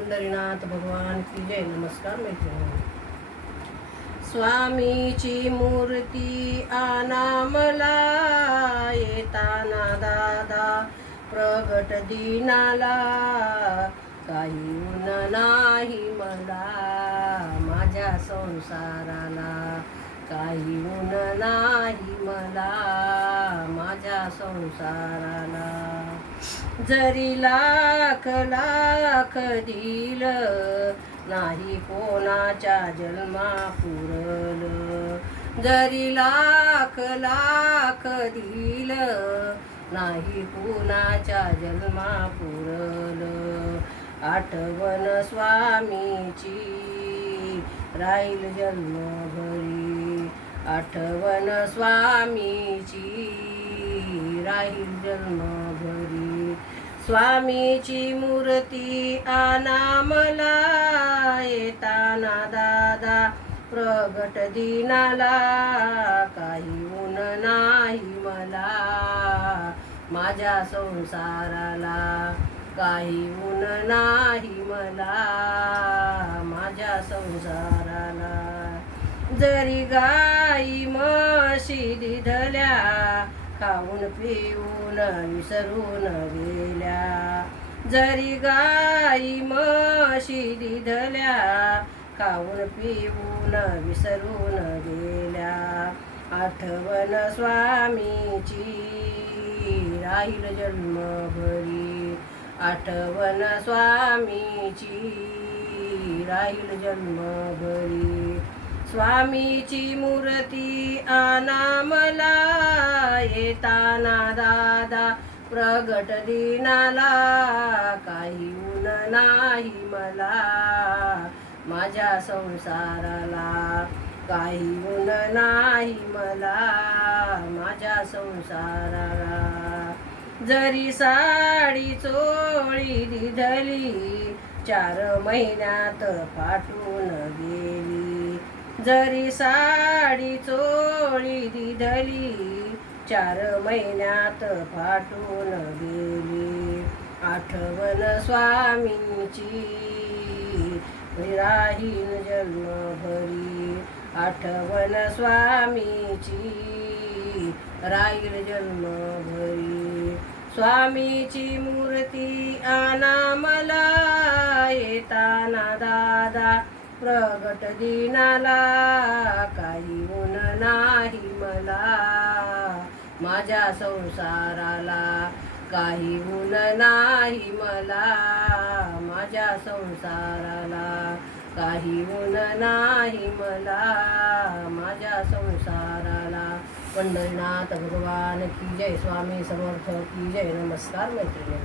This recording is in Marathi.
पंढरीनाथ भगवान की जय. नमस्कार मैत्रिणी. स्वामीची मूर्ती आना मला, येताना दादा प्रगट दिनाला. काही ऊन नाही मला माझ्या संसाराला, काही ऊन नाही मला माझ्या संसाराला. जरी लाख लाख दिल नाही कोणाच्या जन्मा पुरल, जरी लाख लाख दिल नाही कोणाच्या जन्मा पुरल. आठवण स्वामीची राहील जन्मभरी, आठवण स्वामीची राहील जन्मभरी. स्वामीची मूर्ती आना मला, येताना दादा प्रगट दिनाला. काही ऊन नाही मला माझ्या संसाराला, काही ऊन नाही मला माझ्या संसाराला. जरी गाई म्हशी दिधल्या खाऊन पिऊन विसरून गेल्या, जरी गाई म्हशी दिधल्या खाऊन पिऊन विसरून गेल्या. आठवण स्वामीची राहील जन्मभरी, आठवण स्वामीची राहील जन्मभरी. स्वामीची मूर्ती आना मला, येताना दादा प्रगट दिनाला. काही ऊन नाही मला माझ्या संसाराला, काही ऊन नाही मला माझ्या संसाराला. जरी साडी चोळी दिधली 4 महिन्यात फाटून गेली, जरी साडी चोळी दिधली 4 महिन्यात फाटून गेली. आठवण स्वामीची राहील जन्मभरी, आठवण स्वामीची राहील जन्मभरी. स्वामीची मूर्ती आना मला, येताना दादा प्रगट दिनाला. काही ऊन नाही मला माझ्या संसाराला, काही ऊन नाही मला माझ्या संसाराला, काही ऊन नाही मला माझ्या संसाराला. पंढरीनाथ भगवान की जय. स्वामी समर्थ की जय. नमस्कार मैत्रिणी.